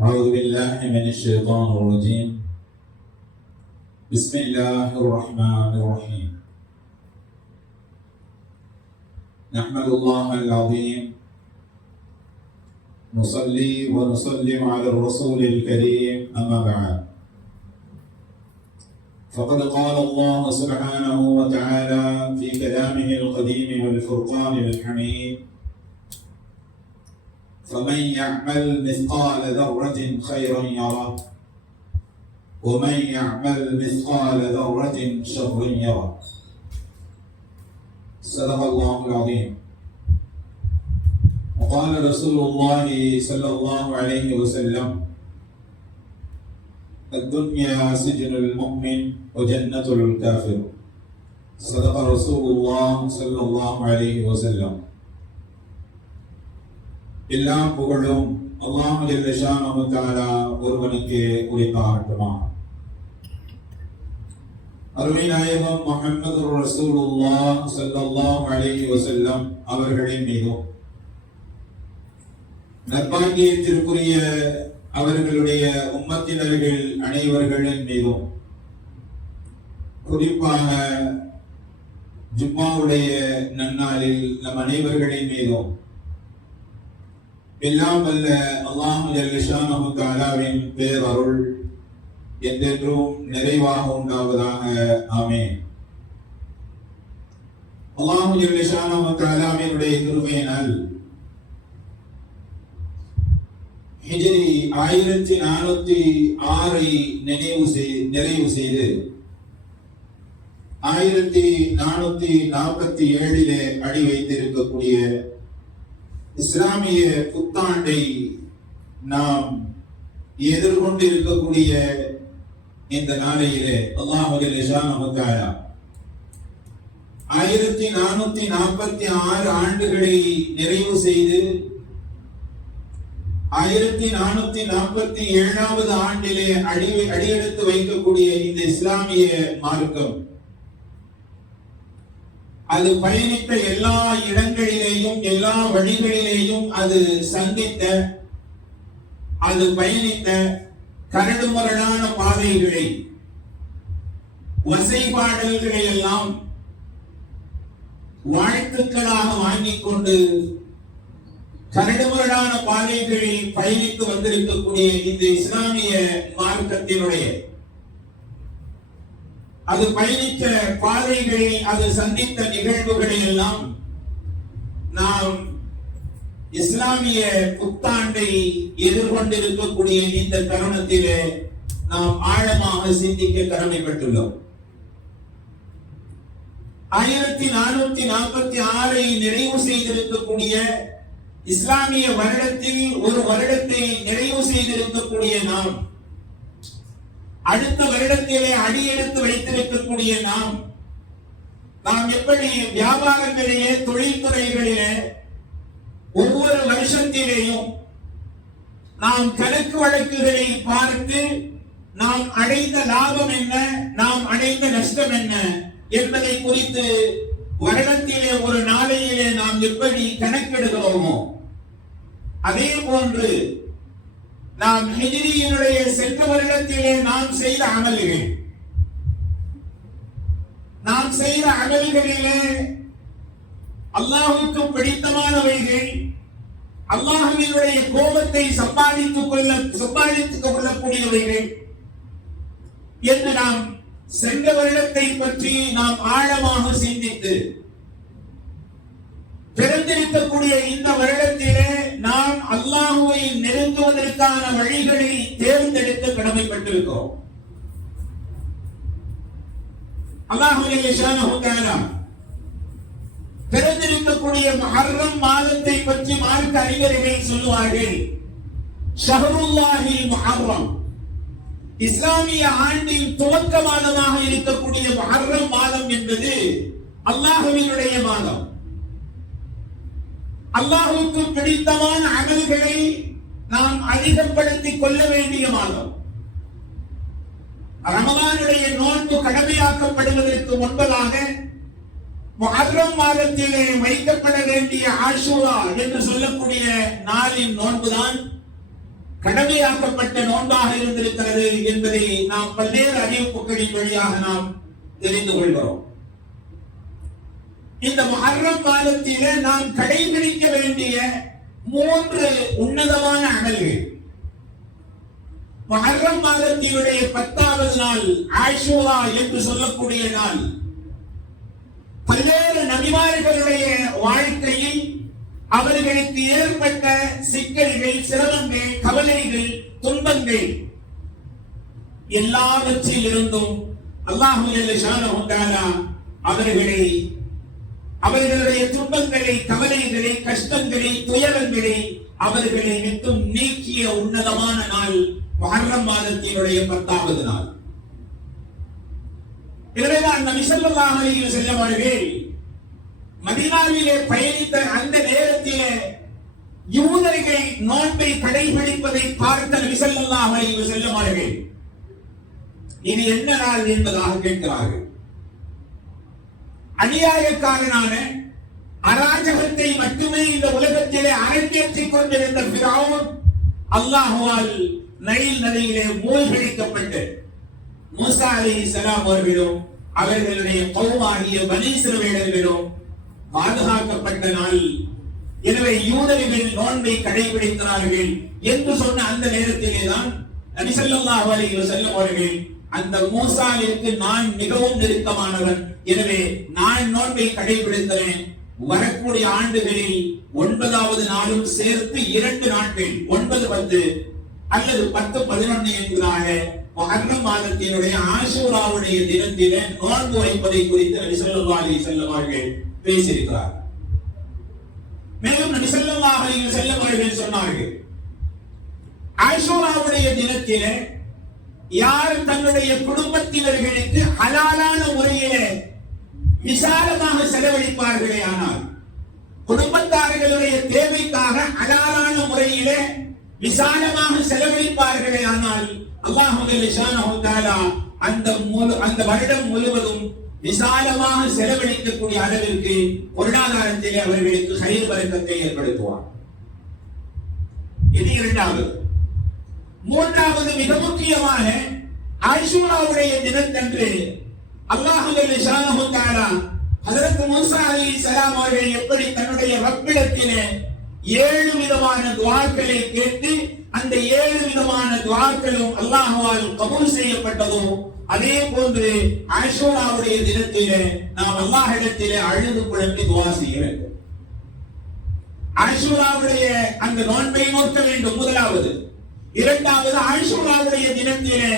أعوذ بالله من الشيطان الرجيم. بسم الله الرحمن الرحيم. نحمد الله العظيم، نصلي ونسلم على الرسول الكريم، أما بعد. فقد قال الله سبحانه وتعالى في كلامه القديم والفرقان الحميد: فمن يعمل مثقال ذرة خيرا يره ومن يعمل مثقال ذرة شرا يره. صدق الله العظيم. وقال رسول الله صلى الله عليه وسلم: الدنيا سجن المؤمن وجنة الكافر. صدق رسول الله صلى الله عليه وسلم. எல்லா புகழும் அல்லாஹ் ஜல்ல ஷானஹு தஆலா ஒருவனுக்கே உரித்தாகட்டுமா. அருமை நாயகம் முஹம்மது ரசூலுல்லாஹ் ஸல்லல்லாஹு அலைஹி வஸல்லம் அவர்களின் மீதும் நற்பாக்கியத்திற்குரிய அவர்களுடைய உம்மத்தினர்கள் அனைவர்களின் மீதும், குறிப்பாக ஜும்மாவுடைய நன்னாளில் நம் அனைவர்களின் மீதும் எல்லாம் வல்ல அல்லாஹ் ஜல்ல ஷானஹு தஆலாவின் பேரருள் என்றென்றும் நிறைவாக உண்டாவதாக. ஆமீன். அல்லாஹ் ஜல்ல ஷானஹு தஆலாவினுடைய கிருபையினால் ஹிஜ்ரி 1406 நிறைவு செய்து 1447 அடி வைத்திருக்கக்கூடிய இஸ்லாமிய புத்தாண்டை நாம் எதிர்கொண்டு இருக்கக்கூடிய இந்த நாளையிலே அல்லாஹ் ஜல்ல ஷானஹு தஆலா 1446 ஆண்டுகளை நிறைவு செய்து 1447வது ஆண்டிலே அடியெடுத்து வைக்கக்கூடிய இந்த இஸ்லாமிய மார்க்கம் அது பயணித்த எல்லா இடங்களிலேயும் எல்லா வழிகளிலேயும் அது சந்தித்த, அது பயணித்த கரடுமுரடான பாதைகளை, வசைபாடல்களை எல்லாம் வாழ்த்துக்களாக வாங்கிக் கொண்டு கரடுமுரடான பாதைகளில் பயணித்து வந்திருக்கக்கூடிய இந்த இஸ்லாமிய மார்க்கத்தினுடைய அது பயணித்த பாதைகளில் அது சந்தித்த நிகழ்வுகளை எல்லாம் நாம் இஸ்லாமிய புத்தாண்டை எதிர்கொண்டிருக்கக்கூடிய இந்த தருணத்திலே நாம் ஆழமாக சிந்திக்க கடமைப்பட்டுள்ளோம். 1446 நிறைவு செய்திருக்கக்கூடிய இஸ்லாமிய வருடத்தில் ஒரு வருடத்தை நிறைவு செய்திருக்கக்கூடிய நாம், அடுத்த வருடத்திலே அடியெடுத்து வைத்திருக்கக்கூடிய நாம் எப்படி வியாபாரங்களிலே, தொழில்துறைகளிலே ஒவ்வொரு வருஷத்திலேயும் நாம் கணக்கு வழக்குகளை பார்த்து நாம் அடைந்த லாபம் என்ன, நாம் அடைந்த நஷ்டம் என்ன என்பதை குறித்து வருடத்திலே ஒரு நாளையிலே நாம் எப்படி கணக்கெடுக்கிறோமோ, அதே போன்று நாம் ஹிஜ்ரியினுடைய சென்ற வருடத்திலே நாம் செய்த அமல்களிலே அல்லாஹ்வுக்கு பிடித்தமானவைகள், அல்லாஹ்வினுடைய கோபத்தை சம்பாதித்துக் கொள்ளக்கூடியவைகள் என்று நாம் சென்ற வருடத்தை பற்றி நாம் ஆழமாக சிந்தித்து பிறந்திருக்கக்கூடிய இந்த வருடத்திலே நாம் அல்லாஹ்வை நெருங்குவதற்கான வழிகளை தேர்ந்தெடுக்க கடமைப்பட்டிருக்கிறோம். அல்லாஹ் ஜல்ல ஷானஹு தஆலா பிறந்திருக்கக்கூடிய முஹர்ரம் மாதத்தை பற்றி மார்க்க அறிஞர்கள் சொல்லுவார்கள், ஷஹ்ருல்லாஹில் முஹர்ரம், இஸ்லாமிய ஆண்டின் துவக்க மாதமாக இருக்கக்கூடிய முஹர்ரம் மாதம் என்பது அல்லாஹ்வினுடைய மாதம். அல்லாஹ்வுக்கு பிடித்தமான அமல்களை நாம் அதிகப்படுத்திக் கொள்ள வேண்டிய மாதம். ரமலானுடைய நோன்பு கடமையாக்கப்படுவதற்கு முன்பதாக முஹர்ரம் மாதத்திலே வைக்கப்பட வேண்டிய ஆஷூரா என்று சொல்லக்கூடிய நாளின் நோன்புதான் கடமையாக்கப்பட்ட நோன்பாக இருந்திருக்கிறது என்பதை நாம் பல்வேறு அறிவிப்புகளின் வழியாக நாம் தெரிந்து கொள்கிறோம். இந்த முஹர்ரம் மாதத்திலே நாம் கடைபிடிக்க வேண்டிய 3 உன்னதமான அமல்கள். முஹர்ரம் மாதத்தினுடைய 10வது நாள் ஆஷூரா என்று சொல்லக்கூடிய நாள் பல்வேறு நபிமார்களுடைய வாழ்க்கையில் அவர்களுக்கு ஏற்பட்ட சிக்கல்கள், சிரமங்கள், கவலைகள், துன்பங்கள் எல்லாவற்றிலிருந்தும் அல்லாஹ் ஜல்லஷானஹு தஆலா அவர்களுடைய துன்பங்களை, கவலைகளை, கஷ்டங்களை, துயரங்களை அவர்களை விட்டும் நீக்கிய உன்னதமான நாள் முஹர்ரம் மாதத்தினுடைய 10வது நாள். எனவேதான் நபி ஸல்லல்லாஹு அலைஹி வஸல்லம் அவர்கள் மதீனாவிலே பயணித்த அந்த நேரத்திலே யூதர்கள் நோன்பை கடைபிடிப்பதை பார்த்த நபி ஸல்லல்லாஹு அலைஹி வஸல்லம் அவர்கள் இது என்ன நாள் என்பதாக கேட்கிறார்கள். அநியாயக்காரனான அராஜகத்தை மட்டுமே இந்த உலகத்திலே அரங்கேற்றிக் கொண்டிருந்த ஃபிரௌன் அல்லாஹ்வால் நைல் நதியிலே மூழ்கடிக்கப்பட்டு மூசா அலைஹிஸ்ஸலாம் அவர்களும் அவர்களுடைய கௌமாகிய பனி இஸ்ரவேலர்களும் பாதுகாக்கப்பட்ட நாள். எனவே யூதர்கள் நோன்பை கடைபிடிக்கிறார்கள் என்று சொன்ன அந்த நேரத்திலே தான் நபி ஸல்லல்லாஹு அலைஹி வஸல்லம் அவர்கள் அந்த மூசாவிற்கு நான் மிகவும் நெருக்கமானவன், எனவே நான் நோன்பை கடைபிடிக்கிறேன். வரக்கூடிய ஆண்டுகளில் 9வது நாளும் சேர்த்து 2 நாட்கள் 9, 10 அல்லது 10, 11 என்கிறாக முஹர்ரம் மாதத்தினுடைய ஆஷூராவுடைய தினத்திலே நோன்பு வைப்பதை குறித்து நபி ஸல்லல்லாஹு அலைஹி வஸல்லம் அவர்கள் பேசியிருக்கிறார். மேலும் நபி ஸல்லல்லாஹு அலைஹி வஸல்லம் அவர்கள் சொன்னார்கள், ஆஷூராவுடைய தினத்திலே யார் தன்னுடைய குடும்பத்தினர்களுக்கு ஹலாலான முறையிலே விசாலமாக செலவழிப்பார்களே, ஆனால் குடும்பத்தார்களுடைய தேவைக்காக ஹலாலான முறையிலே விசாலமாக செலவழிப்பார்களே, ஆனால் அல்லாஹ் ஜல்லஷானஹு தஆலா அந்த வருடம் முழுவதும் விசாலமாக செலவழிக்கக்கூடிய அளவிற்கு பொருளாதாரத்திலே அவர்களுக்கு கைர் பரக்கத்தை ஏற்படுத்துவார். இது 2வது. 3வது மிக முக்கியமாக ஆஷூராவுடைய தினத்தன்று அல்லாஹ் ஜல்லஷானஹு தஆலா ஹஜ்ரத் மூஸா அலைஹிஸ்ஸலாம் அவர்கள் எப்படி தன்னுடைய ரப்பிடத்திலே 7 விதமான துஆக்களை கேட்டு அந்த 7 விதமான துஆக்களும் அல்லாஹ்வால் கபூல் செய்யப்பட்டதோ, அதே போன்று ஆஷூராவுடைய தினத்திலே நாம் அல்லாஹ்விடத்திலே அழுது புலம்பி துஆ செய்ய வேண்டும். ஆஷூராவுடைய அந்த நோன்பை நோக்க வேண்டும் 1வது. 2வது, ஆஷூராவுடைய தினத்திலே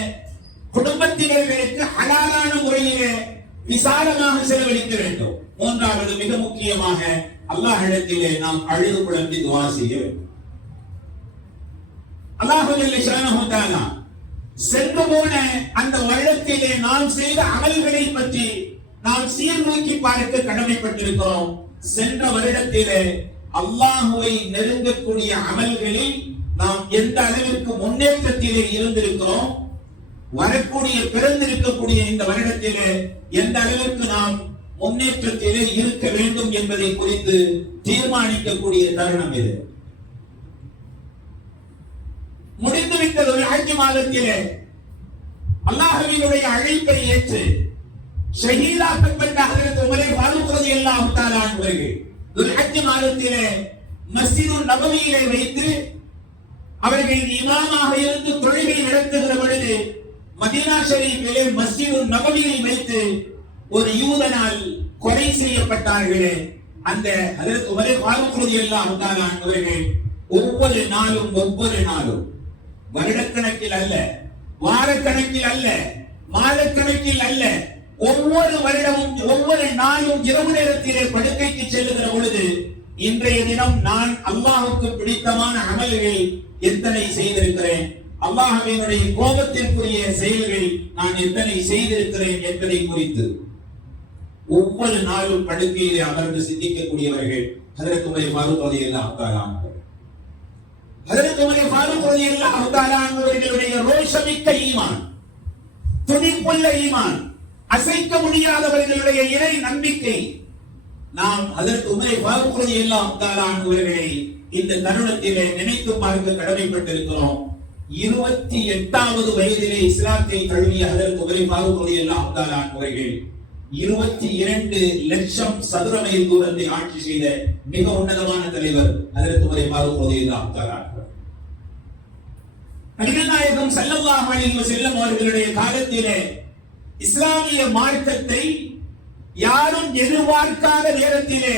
குடும்பத்தினர்களுக்கு ஹலாலான முறையிலே விசாலமாக செலவழிக்க வேண்டும். 3வது, மிக முக்கியமாக அல்லாஹ்விடத்திலே நாம் அழுது புலம்பி துஆ செய்ய வேண்டும். அல்லாஹ் ஜல்லஷானஹு தஆலா சென்று போன அந்த வருடத்திலே நாம் செய்த அமல்களை பற்றி நாம் சீர்தூக்கி பார்க்க கடமைப்பட்டிருக்கிறோம். சென்ற வருடத்திலே அல்லாஹ்வை நெருங்கக்கூடிய அமல்களில் நாம் எந்த அளவிற்கு முன்னேற்றத்திலே இருந்திருக்கிறோம், வரக்கூடிய பிறந்திருக்கக்கூடிய இந்த வருடத்திலே எந்த அளவிற்கு நாம் முன்னேற்றத்திலே இருக்க வேண்டும் என்பதை குறித்து தீர்மானிக்கக்கூடிய தருணம் இது. முடிந்துவிட்டது ஒரு ஹஜ் மாதத்திலே அல்லாஹ்வினுடைய அழைப்பை ஏற்று ஷஹீதாக்கப்பட்ட ஹஜ்ரத் உமர் ஃபாரூக் ரலியல்லாஹு தஆலா அவர்கள் ஒரு ஹஜ் மாதத்திலே மஸ்ஜிதுன் நபவியிலே வைத்து அவர்கள் இமாமாக இருந்து தொழுகை நடத்துகிற பொழுது மதீனா ஷரீஃபிலே மஸ்ஜிதுன் நபவியை வைத்து ஒரு யூதனால் கொலை செய்யப்பட்டார்களே, அந்த ஹஜ்ரத் உமர் ஃபாரூக் ரலியல்லாஹு தஆலா அவர்கள் ஒவ்வொரு நாளும் வருடக்கணக்கில் அல்ல, வாரக்கணக்கில் அல்ல, மாதக்கணக்கில் அல்ல, ஒவ்வொரு வருடமும் ஒவ்வொரு நாளும் இரவு நேரத்திலே படுக்கைக்கு செல்லுகிற பொழுது இன்றைய தினம் நான் அல்லாஹ்வுக்கு பிடித்தமான அமல்கள் எத்தனை செய்திருக்கிறேன், அல்லாஹ்வினுடைய கோபத்திற்குரிய செயல்கள் நான் எத்தனை செய்திருக்கிறேன் என்பதை குறித்து ஒவ்வொரு நாளும் படுக்கையிலே அமர்ந்து சிந்திக்கக்கூடியவர்கள் ஹஜ்ரத் உமர் ஃபாரூக் ரலியல்லாஹு தஆலா ஹஜ்ரத் உமர் ஃபாரூக் ரலியல்லாஹு தஆலா அவர்களுடைய ரோஷமிக்க ஈமான், துணிப்புள்ள ஈமான், அசைக்க முடியாதவர்களுடைய இறை நம்பிக்கை. நாம் ஹஜ்ரத் உமர் ஃபாரூக் ரலியல்லாஹு தஆலா அவர்களை இந்த தருணத்திலே நினைத்து பார்க்க கடமைப்பட்டிருக்கிறோம். 28வது வயதிலே இஸ்லாத்தை தழுவிய ஹஜ்ரத் உமர் ஃபாரூக் ரலியல்லாஹு தஆலா அவர்கள் 22 லட்சம் சதுர மைல் தூரத்தை ஆட்சி செய்த மிக உன்னதமான தலைவர் ஹஜ்ரத் உமர் ஃபாரூக் ரலியல்லாஹு தஆலா. நபிகள் நாயகம் ஸல்லல்லாஹு அலைஹி வஸல்லம் அவர்களுடைய காலத்திலே இஸ்லாமிய மார்க்கத்தை யாரும் எதிர்பார்க்காத நேரத்திலே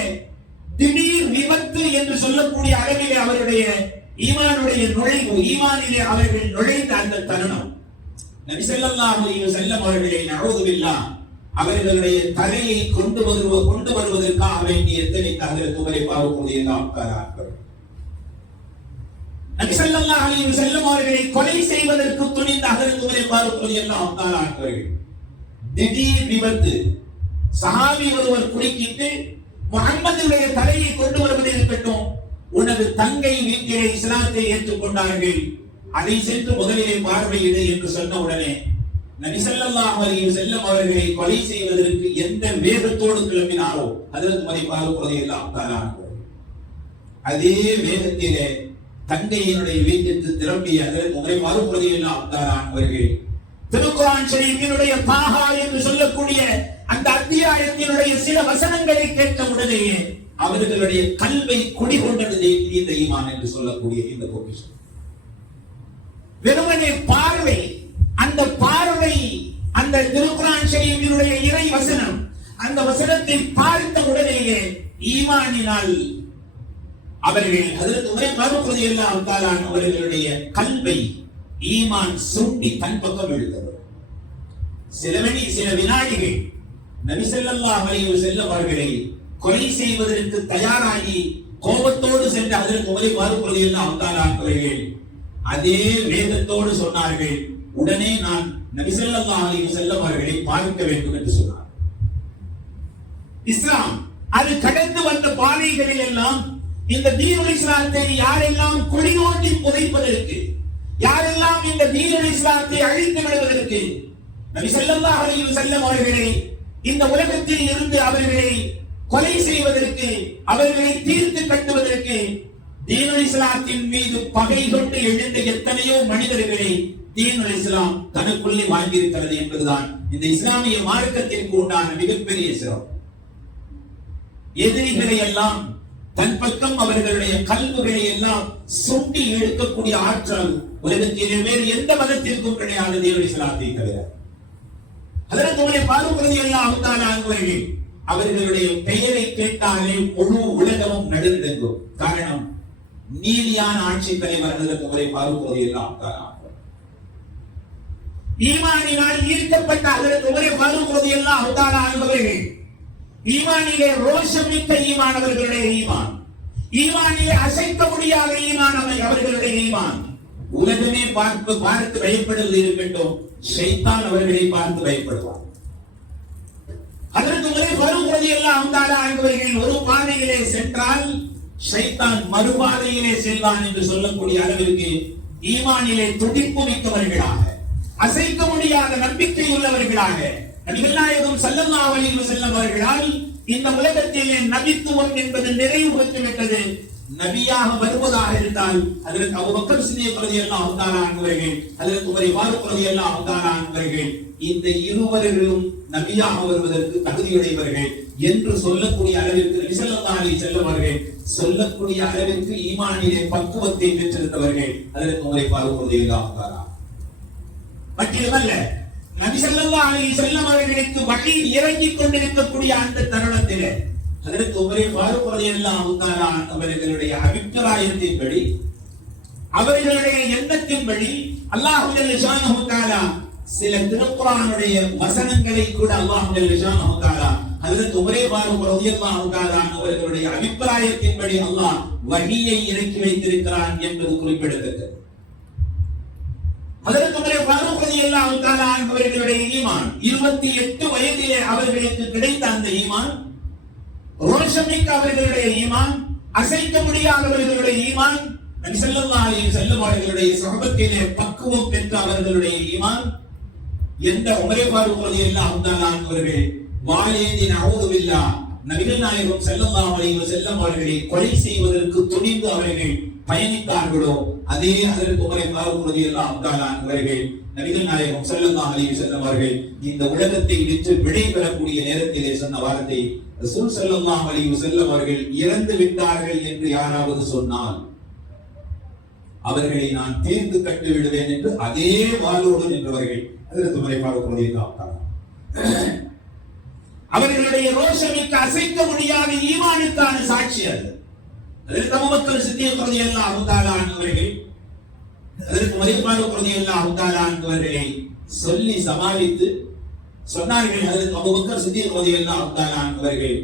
திடீர் விபத்து என்று சொல்லக்கூடிய அளவிலே அவருடைய ஈமானுடைய நுழைவு, ஈமானிலே அவர்கள் நுழைந்த அந்த தருணம், நபி ஸல்லல்லாஹு அலைஹி வஸல்லம் அவர்களை நஊது பில்லாஹ் அவர்களுடைய தலையை கொண்டு வருவதற்காக வேண்டி எத்தனைத்த ஹஜ்ரத் உமர் ஃபாரூக் ரலியல்லாஹு தஆலா நபி ஸல்லல்லாஹு அலைஹி வஸல்லம் அவர்களை கொலை செய்வதற்கு துணிந்த ஹஜ்ரத் உமர் ஃபாரூக் ரலியல்லாஹு தஆலா அவர்கள் திடீர் விபத்து, சஹாபி ஒருவர் குறுக்கிட்டு முஹம்மதுடைய தலையை கொண்டு வருவதை இருக்கட்டும், உனது தங்கை வீட்டிலே இஸ்லாத்தை ஏற்றுக்கொண்டார்கள், அதை சென்று முதலிலே பார்வையிடு என்று சொன்ன உடனே நபி ஸல்லல்லாஹு அலைஹி வஸல்லம் அவர்களை கொலை செய்வதற்கு எந்த வேகத்தோடு கிளம்பினாரோ ஹஜ்ரத் உமர் ஃபாரூக் ரலியல்லாஹு தஆலா அதே வேகத்திலே தங்கையினுடைய வீட்டிற்கு திரும்பிய ஹஜ்ரத் உமர் ஃபாரூக் ரலியல்லாஹு தஆலா அவர்கள் திருக்குர்ஆன் ஷரீஃபினுடைய தாஹா என்று சொல்லக்கூடிய அந்த அத்தியாயத்தினுடைய சில வசனங்களை கேட்ட உடனேயே அவர்களுடைய கல்வை குடிகொண்டது இந்த ஈமான் என்று சொல்லக்கூடிய இந்த பொக்கிஷம். வெறுமனே பார்வை, அந்த பார்வை, அந்த திருக்குர்ஆன் ஷரீஃபினுடைய இறை வசனம், அந்த வசனத்தை பார்த்த உடனேயே ஈமானினால் அவர்கள் ஹஜ்ரத் உமர் ஃபாரூக் ரலியல்லாஹு தஆலா அவர்களுடைய கல்வை ஈமான் சுண்டி தன் பக்கம் இழுத்தது. சில வினாடிகள் நபி ஸல்லல்லாஹு அலைஹி வஸல்லம் அவர்களை கொலை செய்வதற்கு தயாராகி கோபத்தோடு சென்ற ஹஜ்ரத் உமர் ஃபாரூக் ரலியல்லாஹு தஆலா அவர்கள் அதே வேகத்தோடு சொன்னார்கள், உடனே நான் நபி ஸல்லல்லாஹு அலைஹி வஸல்லம் அவர்களை பார்க்க வேண்டும் என்று சொன்னார். இஸ்லாம் அது கடந்து வந்த பாதைகளில் எல்லாம் இந்த தீனுல் இஸ்லாத்தை யாரெல்லாம் குழி நோண்டி புதைப்பதற்கு, யாரெல்லாம் இந்த தீனுல் இஸ்லாத்தை அழித்து விடுவதற்கு, நபி ஸல்லல்லாஹு அலைஹி வஸல்லம் அவர்களை இந்த உலகத்தில் இருந்து அவர்களை கொலை செய்வதற்கு, அவர்களை தீர்த்து கட்டுவதற்கு, தீனுல் இஸ்லாத்தின் மீது பகை கொண்டு எழுந்த எத்தனையோ மனிதர்களை தீனுல் இஸ்லாம் தனக்குள்ளே வாங்கியிருக்கிறது என்பதுதான் இந்த இஸ்லாமிய மார்க்கத்திற்கு உண்டான மிகப்பெரிய சிறப்பு. எதிரிகளை எல்லாம் தன் பக்கம் அவர்களுடைய கல்விகளை எல்லாம் சுண்டி எடுக்கக்கூடிய ஆற்றல் உலகத்திலே வேறு எந்த மதத்திற்கும் கிடையாது, தீனுல் இஸ்லாத்தை கிடையாது. ஹஜ்ரத் உமர் ஃபாரூக் ரலியல்லாஹு தஆலா அவர்களுடைய பெயரை கேட்டாலே முழு உலகமும் நடுநடுங்கும். காரணம், நீதியான ஆட்சி தலைவர் ஹஜ்ரத் உமர் ஃபாரூக் ரலியல்லாஹு தஆலா. ஈமானினால் ஈர்க்கப்பட்ட ஹஜ்ரத் உமர் ஃபாரூக் ரலியல்லாஹு தஆலா அவர்கள் ஈமானிலே ரோஷமிக்க ஈமான் அவர்களுடைய ஈமான், ஈமானிலே அசைக்க முடியாத ஈமான் அவர்களுடைய ஈமான். உலகமே பார்த்து பயப்படுவது இருக்கட்டும், ஷைத்தான் அவர்களை பார்த்து பயப்படுவார். ஹஜ்ரத் உமர் ஃபாரூக் ரலியல்லாஹு தஆலா அவர்கள் ஒரு பாதையிலே சென்றால் ஷைத்தான் மறுபாதையிலே செல்வான் என்று சொல்லக்கூடிய அளவிற்கு ஈமானிலே துடிப்பு மிக்கவர்களாக, அசைக்க முடியாத நம்பிக்கை உள்ளவர்களாக நபிகள் நாயகம் ஸல்லல்லாஹு அலைஹி வஸல்லம் அவர்களால் இந்த உலகத்திலே நபித்துவம் என்பது நிறைவு பெற்றுவிட்டது. நபியாக வருவதாக இருந்தால் ஹஜ்ரத் அபூபக்கர் சித்திக் ரலியல்லாஹு தஆலா அவர்கள், ஹஜ்ரத் உமர் ஃபாரூக் ரலியல்லாஹு தஆலா அவர்கள் இந்த இருவர்களும் நபியாக வருவதற்கு தகுதியுடையவர்கள் என்று சொல்லக்கூடிய அளவிற்கு நபி ஸல்லல்லாஹு அலைஹி வஸல்லம் அவர்கள் சொல்லக்கூடிய அளவிற்கு ஈமானிலே பக்குவத்தை பெற்றிருந்தவர்கள் ஹஜ்ரத் உமர் ஃபாரூக் ரலியல்லாஹு தஆலா. மட்டுமல்ல, நபி ஸல்லல்லாஹு அலைஹி வஸல்லம் அவர்களுக்கு வஹி இறங்கிக் கொண்டிருக்கக்கூடிய அந்த தருணத்திலே ஹஜ்ரத் உமர் ஃபாரூக் ரலியல்லாஹு தஆலா அவர்களுடைய அபிப்பிராயத்தின்படி, அவர்களுடைய எண்ணத்தின்படி அல்லாஹ் ஜல்ல ஷானஹு தஆலா சில திருக்குர்ஆனுடைய வசனங்களை கூட அல்லாஹ் ஜல்ல ஷானஹு தஆலா ஹஜ்ரத் உமர் ஃபாரூக் ரலியல்லாஹு தஆலா அவர்களுடைய அபிப்பிராயத்தின்படி அல்லாஹ் வஹியை இறக்கி வைத்திருக்கிறான் என்பது குறிப்பிடத்தக்கது. ஹஜ்ரத் உமர் ஃபாரூக் ரலியல்லாஹு தஆலா அவர்களுடைய ஈமான் 28 வயதிலே அவர்களுக்கு கிடைத்த அந்த ஈமான், ரோஷமிக்க அவர்களுடைய ஈமான், அசைக்க முடியாதவர்களுடைய ஈமான், நபி ஸல்லல்லாஹு அலைஹி வஸல்லம் அவர்களுடைய சுஹபத்திலே பக்குவம் பெற்ற அவர்களுடைய ஈமான், என்ற உமர் ஃபாரூக் ரலியல்லாஹு தஆலா அவர்கள் வாலேதி நஊது பில்லாஹ் நபிகள் நாயகம் ஸல்லல்லாஹு அலைஹி வஸல்லம் அவர்களை கொலை செய்வதற்கு துணிந்து அவர்கள் பயணித்தார்களோ அதே ஹஜ்ரத் உமர் ஃபாரூக் ரலியல்லாஹு தஆலா அவர்கள் நபிகள் நாயகம் ஸல்லல்லாஹு அலைஹி வஸல்லம் அவர்கள் இந்த உலகத்தை விட்டு விடைபெறக்கூடிய நேரத்திலே சொன்ன வார்த்தை, ரசூல் ஸல்லல்லாஹு அலைஹி வஸல்லம் அவர்கள் இறந்து விட்டார்கள் என்று யாராவது சொன்னால் அவர்களை நான் தீர்த்து கட்டி விடுவேன் என்று அதே வாளோடு நின்றவர்கள் ஹஜ்ரத் உமர் ஃபாரூக் ரலியல்லாஹு தஆலா. அவர்களுடைய ரோஷமிக்க அசைக்க முடியாத ஈமானுக்கான சாட்சி அது. அதற்கு அபூபக்கர் சித்திக் ரலியல்லாஹு தஆலா அவர்கள் அதற்கு உமர் ஃபாரூக் ரலியல்லாஹு தஆலா அவர்களை சொல்லி சமாளித்து சொன்னார்கள், அதற்கு அபூபக்கர் சித்திக் ரலியல்லாஹு தஆலா அவர்கள்,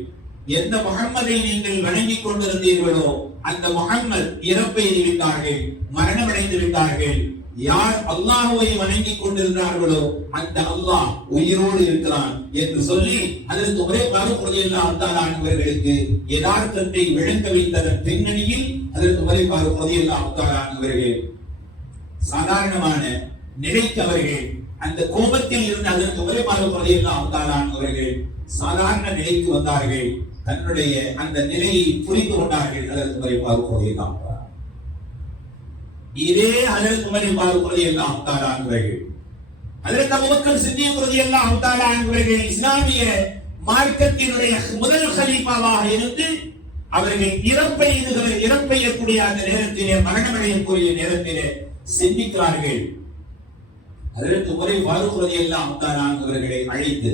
எந்த முஹம்மதை நீங்கள் வணங்கிக் கொண்டிருந்தீர்களோ அந்த முஹம்மத் இறப்பை விட்டார்கள், மரணமடைந்து விட்டார்கள். யார் அல்லாஹ்வை வணங்கிக் கொண்டிருந்தார்களோ அந்த அல்லாஹ் உயிரோடு இருக்கிறான் என்று சொல்லி அதற்கு ஒரே ஃபாரூக் ரலியல்லாஹு தஆலா அவர்களுக்கு யதார்த்தத்தை விளங்க வைத்ததன் பின்னணியில் அதற்கு ஒரே ஃபாரூக் ரலியல்லாஹு தஆலா அவர்கள் சாதாரணமான நிலைக்கு அவர்கள் அந்த கோபத்தில் இருந்து அதற்கு ஒரே ஃபாரூக் ரலியல்லாஹு தஆலா அவர்கள் சாதாரண நிலைக்கு வந்தார்கள். தன்னுடைய அந்த நிலையை புரிந்து கொண்டார்கள். அதற்கு ஒரே ஃபாரூக் ரலியல்லாஹு தஆலா இதே ஹஜ்ரத் உமர் ஃபாரூக் ரலியல்லாஹு தஆலா அவர்கள் ஹஜ்ரத் அபூபக்கர் சித்திக் ரலியல்லாஹு தஆலா அவர்கள் இஸ்லாமிய மார்க்கத்தினுடைய முதல் கலீஃபாவாக இருந்து அவர்கள் இறப்பையக்கூடிய அந்த நேரத்திலே மரணமடையக்கூடிய நேரத்திலே சிந்திக்கிறார்கள். ஹஜ்ரத் உமர் ஃபாரூக் ரலியல்லாஹு தஆலா அவர்களை அழைத்து,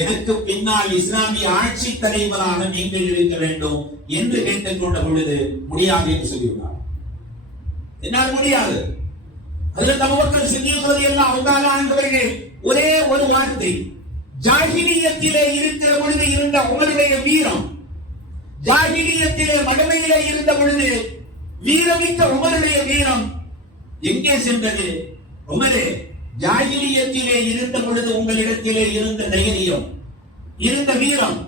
எனக்கு பின்னால் இஸ்லாமிய ஆட்சி தலைவராக நீங்கள் இருக்க வேண்டும் என்று கேட்டுக்கொண்ட பொழுது முடியாது என்று சொல்லியுள்ளார். என்னால் முடியாது. ஹஜ்ரத் அபூபக்கர் சித்திக் ரலியல்லாஹு தஆலா அவர்கள் ஒரே ஒரு வார்த்தை, ஜாஹிலியத்திலே இருக்கிற பொழுது இருந்த உமருடைய வீரம், ஜாஹிலியத்திலே மடமையிலே இருந்த பொழுது வீரமிக்க உமருடைய வீரம் எங்கே சென்றது? உமரே, ஜாஹிலியத்திலே இருந்த பொழுது உங்களிடத்திலே இருந்த தைரியம், இருந்த வீரம்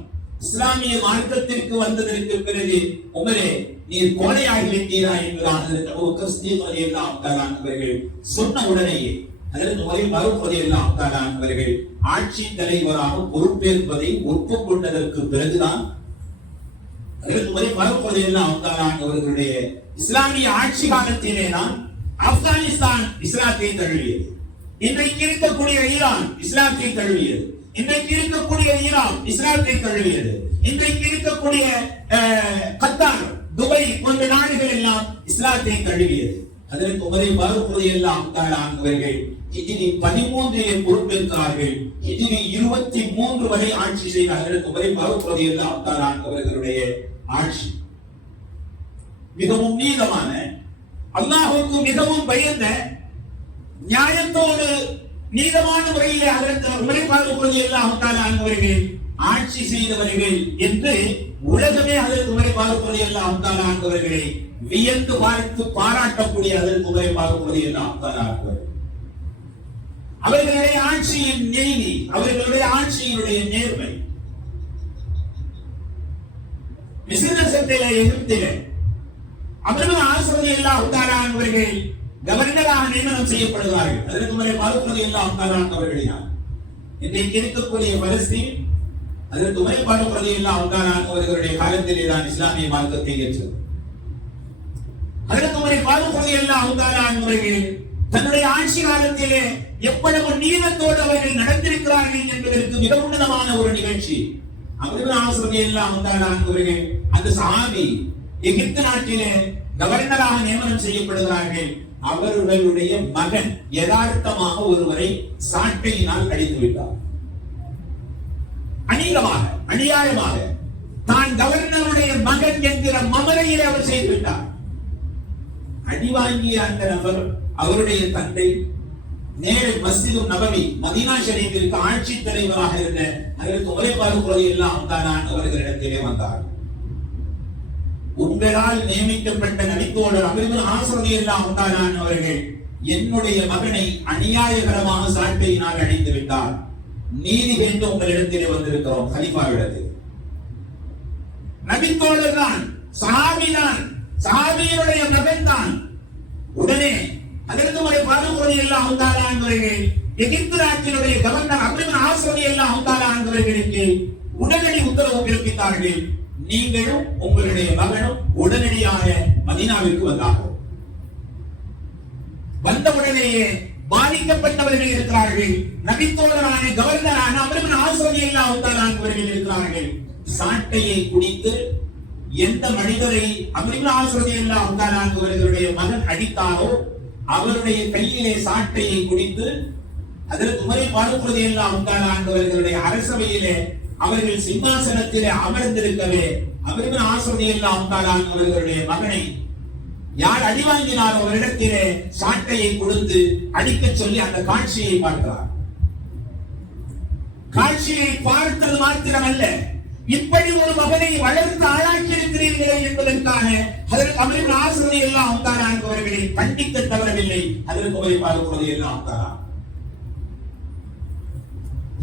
இஸ்லாமிய மார்க்கத்திற்கு வந்ததற்கு பிறகு உமரே நீர் கொலையாகிவிட்டீரா என்றுதான் அபூபக்கர் சித்திக் ரலியல்லாஹு தஆலா அவர்கள் சொன்ன உடனேயே அதற்கு உமர் ஃபாரூக் ரலியல்லாஹு தஆலா அவர்கள் ஆட்சி தலைவராக பொறுப்பேற்பதை ஒப்புக்கொண்டதற்கு பிறகுதான் அதற்கு உமர் ஃபாரூக் ரலியல்லாஹு தஆலா அவர்களுடைய இஸ்லாமிய ஆட்சி காலத்திலே தான் ஆப்கானிஸ்தான் இஸ்லாத்தை தழுவியது. இன்றைக்கு இருக்கக்கூடிய ஈரான் இஸ்லாத்தை தழுவியது. இன்றைக்கு இருக்கக்கூடிய ஈரான் இஸ்லாத்தை தழுவியது. இன்றைக்கு இருக்கக்கூடிய கத்தார், துபாய் போன்ற நாடுகள் எல்லாம் இஸ்லாத்தை தழுவியது. அதற்கு உமர் ஃபாரூக் ரலியல்லாஹு தஆலா அவர்கள் ஹிஜ்ரி 13 பொறுப்பேற்கிறார்கள். ஹிஜ்ரி 23 வரை ஆட்சி செய்தார்கள். உமர் ஃபாரூக் ரலியல்லாஹு தஆலா அவர்களுடைய ஆட்சி மிகவும் நீதமான, அல்லாஹ்வுக்கு மிகவும் பயந்த, நியாயத்தோடு நீதமான முறையிலே அதற்கு உமர் ஃபாரூக் ரலியல்லாஹு தஆலா அவர்கள் ஆட்சி செய்தவர்கள் என்று உலகமே அதற்கு உமர் ஃபாரூக் ரலியல்லாஹு தஆலா அவர்களை வியந்து பார்த்து பாராட்டக்கூடிய அதற்கு உமர் ஃபாரூக் ரலியல்லாஹு தஆலா அவர்களுடைய ஆட்சியின் நீதி, அவர்களுடைய ஆட்சியினுடைய நேர்மை. மிஸ்ர் தேசத்திலே, எகிப்திலே அப்துல் ஆஸ் ரலியல்லாஹு தஆலா அவர்கள் கவர்னராக நியமனம் செய்யப்படுகிறார்கள். அதற்கு உமர் ஃபாரூக் ரலியல்லாஹு தஆலா அவர்கள் யார்? இன்றைக்கு இருக்கக்கூடிய பலஸ்தீன் அதற்கு உமர் ஃபாரூக் ரலியல்லாஹு தஆலா அவர்களுடைய காலத்திலே தான் இஸ்லாமிய மார்க்கத்தை ஏற்றது. அதற்கு உமர் ஃபாரூக் ரலியல்லாஹு தஆலா அவர்கள் தன்னுடைய ஆட்சி காலத்திலே எவ்வளவு நீதத்தோடு அவர்கள் நடந்திருக்கிறார்கள் என்பதற்கு மிக உன்னதமான ஒரு நிகழ்ச்சி. அப்துல் ஆஸ் ரலியல்லாஹு தஆலா அவர்கள் அந்த சஹாபி எகிப்து நாட்டிலே கவர்னராக நியமனம் செய்யப்படுகிறார்கள். அவர்களுடைய மகன் யதார்த்தமாக ஒருவரை சாட்டையினால் அடித்து விட்டார். அநியாயமாக தான் கவர்னருடைய மகன் என்கிற மமரையை அவர் செய்து விட்டார். அடி வாங்கிய அந்த நபர், அவருடைய தந்தை, நேரே மஸ்ஜிது நபவி மதீனா ஷரீஃபிற்கு ஆட்சி தலைவராக இருந்த அதற்கு உமர் ஃபாரூக் ரலியல்லாஹு தஆலா அவர்களிடத்திலே வந்தார். உங்களால் நியமிக்கப்பட்ட நபித்தோழர் அப்துல் ஆஸ் ரலியல்லாஹு தஆலா அவர்கள் என்னுடைய மகனை அநியாயகரமாக சாட்டையினால் அடித்து விட்டார். நீதி வேண்டும் உங்களிடத்திலே வந்திருக்கிறோம் கலீஃபாவிடத்தில். நபித்தோழர் தான், சஹாபி தான், சஹாபியுடைய மகன் தான். உடனே அதற்கு உமர் ஃபாரூக் ரலியல்லாஹு தஆலா அவர்கள் எகிப்து நாட்டினுடைய கவர்னர் அப்துல் ஆஸ் ரலியல்லாஹு தஆலா அவர்களுக்கு உடனடி உத்தரவு பிறப்பித்தார்கள். நீங்களும் உங்களுடைய மகனும் உடனடியாக மதீனாவிற்கு வந்தார்கள். வந்தவுடனேயே பாதிக்கப்பட்டவர்கள் இருக்கிறார்கள். நபித்தோழரான கவர்னரான அம்ர் இப்னு ஆஸ் ரலியல்லாஹு தஆலா அவர்கள் இருக்கிறார்கள். சாட்டையை குடித்து எந்த மனிதரை அம்ர் இப்னு ஆஸ் ரலியல்லாஹு தஆலா அவர்களுடைய மகன் அடித்தாரோ அவருடைய கையிலே சாட்டையை குடித்து அதற்கு உமர் ஃபாரூக் ரலியல்லாஹு தஆலா அவர்களுடைய அரசவையிலே அவர்கள் சிம்மாசனத்திலே அமர்ந்திருக்கவே அம்ர் இப்னு ஆஸ் ரலியல்லாஹு தஆலா அவர்களுடைய மகனை யார் அடி வாங்கினாரோ அவரிடத்திலே சாட்டையை கொடுத்து அடிக்க சொல்லி அந்த காட்சியை பார்க்கிறார். காட்சியை பார்த்தது மாத்திரமல்ல, இப்படி ஒரு மகனை வளர்த்து ஆளாக்கி இருக்கிறீர்களே என்பதற்காக அதற்கு அம்ர் இப்னு ஆஸ் ரலியல்லாஹு தஆலா அவர்களை கண்டிக்க தவறவில்லை. அதற்கு உமர் ஃபாரூக் ரலியல்லாஹு தஆலா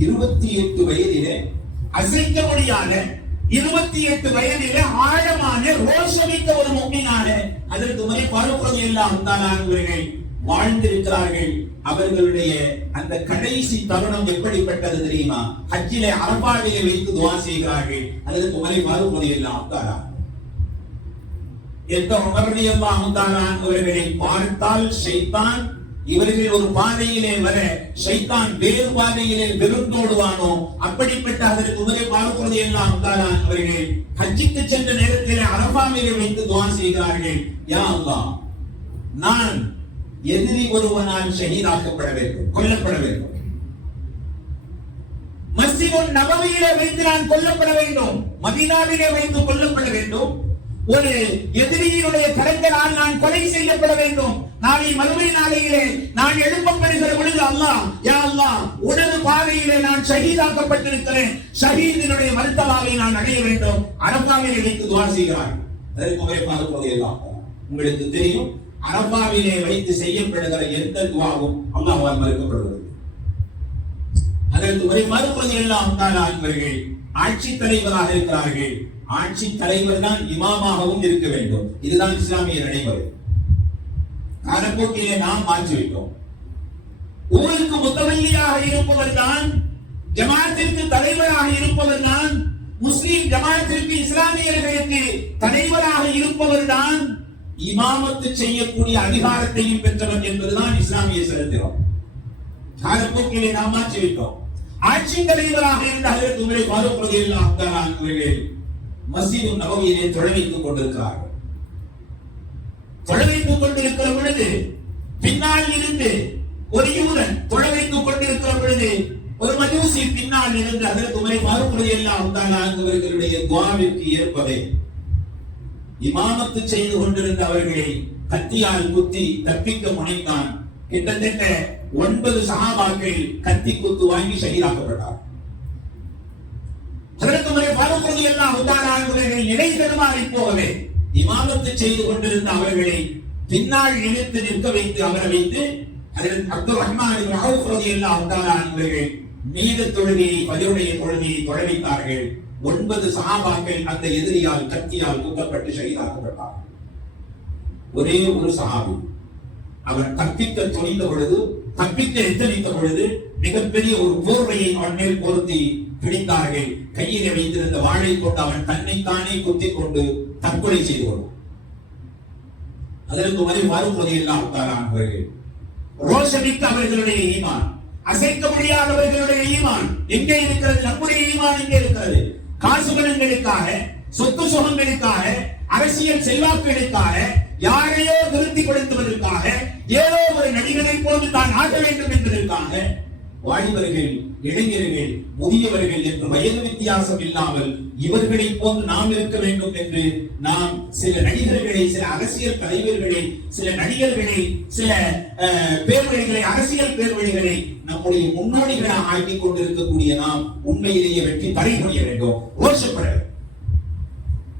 28 வயதிலே அசைக்க முடியாத 28 வயதிலே ஆழமான ரோஷமிக்க ஒரு முஃமினான அதற்கு உமர் ஃபாரூக் ரலியல்லாஹு தஆலா அவர்கள் வாழ்ந்திருக்கிறார்கள். அவர்களுடைய அந்த கடைசி தருணம் எப்படிப்பட்டது தெரியுமா? ஹஜ்ஜிலே அரபாவிலே வைத்து துஆ செய்கிறார்கள். அதற்கு உமர் ஃபாரூக் ரலியல்லாஹு தஆலா உமர் ரலியல்லாஹு தஆலா அவர்களை பார்த்தால் ஷைத்தான் இவர்கள் ஒரு பாதையிலே வர ஷைத்தான் வேறு பாதையிலே வெறுந்தோடுவானோ அப்படிப்பட்ட அதற்கு உமர் ஃபாரூக் ரலியல்லாஹு தஆலா அவர்கள் ஹஜ்ஜுக்கு சென்ற நேரத்தில் அரபாவிலே வைத்து துஆ செய்கிறார்கள். யா அல்லாஹ், நான் எதிரி ஒருவனால் ஷஹீதாக்கப்பட வேண்டும், கொல்லப்பட வேண்டும். மஸ்ஜிதுன் நபவியிலே வைத்து நான் கொல்லப்பட வேண்டும், மதீனாவிலே வைத்து கொல்லப்பட வேண்டும். ஒரு எதிரியினுடைய கரங்களால் நான் கொலை செய்யப்பட வேண்டும். நாளை மறுமை நாளையிலே நான் எழுப்பப்படுகிற பொழுது அல்லாஹ், யா அல்லாஹ், உனது பாதையிலே நான் ஷஹீதாக்கப்பட்டிருக்கிறேன், ஷஹீதினுடைய மர்தபாவை நான் அடைய வேண்டும். அரபாவிலே வைத்து துஆ செய்கிறார். அதற்கு உமர் ஃபாரூக் ரலியல்லாஹு தஆலா, உங்களுக்கு தெரியும் அரபாவிலே வைத்து செய்யப்படுகிற எந்த துஆவும் அல்லாஹ்வால் மறுக்கப்படுகிறது. அதற்கு உமர் ஃபாரூக் ரலியல்லாஹு தஆலா அவர்கள் ஆட்சி தலைவராக இருக்கிறார்கள். ஆட்சி தலைவர் தான் இமாமாகவும் இருக்க வேண்டும். இதுதான் இஸ்லாமிய நடைமுறை. காலப்போக்கிலே நாம் மாற்றிவிட்டோம். ஊருக்கு முத்தவல்லியாக இருப்பவர் தான், ஜமாத்திற்கு தலைவராக இருப்பவர் தான், முஸ்லிம் ஜமாத்திற்கு இஸ்லாமியர்களுக்கு தலைவராக இருப்பவர் தான் இமாமத்து செய்யக்கூடிய அதிகாரத்தையும் பெற்றவர் என்பதுதான் இஸ்லாமிய சரித்திரம். காலப்போக்கிலே நாம் மாற்றிவிட்டோம். ஆட்சி தலைவராக இருந்த ஹஜ்ரத் உமர் ஃபாரூக் ரலியல்லாஹு தஆலா அவர்கள் மஸ்ஜிதுன் நபவியிலே தொழ வைத்துக் கொண்டிருக்கிறார்கள். தொழ வைத்துக் கொண்டிருக்கிற பொழுது பின்னால் இருந்து ஒரு யூதன் தொழ வைத்துக் கொண்டிருக்கிற பொழுது ஒரு மஜூசி பின்னால் இருந்து ஹஜ்ரத் உமர் ஃபாரூக் ரலியல்லாஹு தஆலா அவர்களுடைய துஆவிற்கு ஏற்பவே இமாமத்து செய்து கொண்டிருந்த அவர்களை கத்தியால் குத்தி தப்பிக்க முனைந்தான். கிட்டத்தட்ட 9 சஹாபாக்கள் கத்தி குத்து வாங்கி ஷஹீதாக்கப்பட்டார். ஹஜ்ரத் உமர் ஃபாரூக் ரலியல்லாஹு தஆலா அவர்கள் நிலை தடுமாறி போகவே இமாமத்து செய்து கொண்டிருந்த அவர்களை பின்னால் இழுத்து நிற்க வைத்து அமர வைத்து ஹஜ்ரத் அப்துல் ரஹ்மான் இப்னு அவுஃப் ரலியல்லாஹு தஆலா அவர்கள் நீண்ட தொழுகையை பதிலுடைய தொழுகையை தொழ வைத்தார்கள். 9 சஹாபாக்கள் அந்த எதிரியால் கத்தியால் குத்தப்பட்டு ஷஹீதாக்கப்பட்டார். ஒரே ஒரு சஹாபி அவர் தப்பிக்க துணிந்த பொழுது, தப்பிக்க எத்தனித்த பொழுது மிகப்பெரிய ஒரு போர்வையை அவன் மேல் பொருத்தி பிடித்தார்கள். கையிலே வைத்திருந்த வாளை கொண்டு அவன் தன்னைத்தானே குத்திக் கொண்டு தற்கொலை செய்து கொண்டான். அதற்கு உமர் ஃபாரூக் ரலியல்லாஹு தஆலா அவர்கள் ரோஷமிக்க அவர்களுடைய ஈமான், அசைக்க முடியாதவர்களுடைய ஈமான் எங்கே இருக்கிறது? நம்முடைய ஈமான் எங்கே இருக்கிறது? காசுகளுக்காக, சொத்து சுகங்களுக்காக, அரசியல் செல்வாக்குகளுக்காக, யாரையோ திருப்திப்படுத்துவதற்காக, ஏதோ ஒரு நடிகரை போன்று தான் ஆக வேண்டும் என்பதற்காக வாலிபர்கள், இளைஞர்கள், முதியவர்கள் என்று வயது வித்தியாசம் இல்லாமல் இவர்களை போன்று நாம் இருக்க வேண்டும் என்று நாம் சில நடிகர்களை, சில அரசியல் தலைவர்களை, சில நடிகர்களை, சில பேர்வழிகளை, அரசியல் பேர்வழிகளை நம்முடைய முன்னோடிகளாக ஆக்கிக் கொண்டிருக்கக்கூடிய நாம் உண்மையிலேயே வெற்றி தரைபுரிய வேண்டும், ரோஷப்பட வேண்டும்.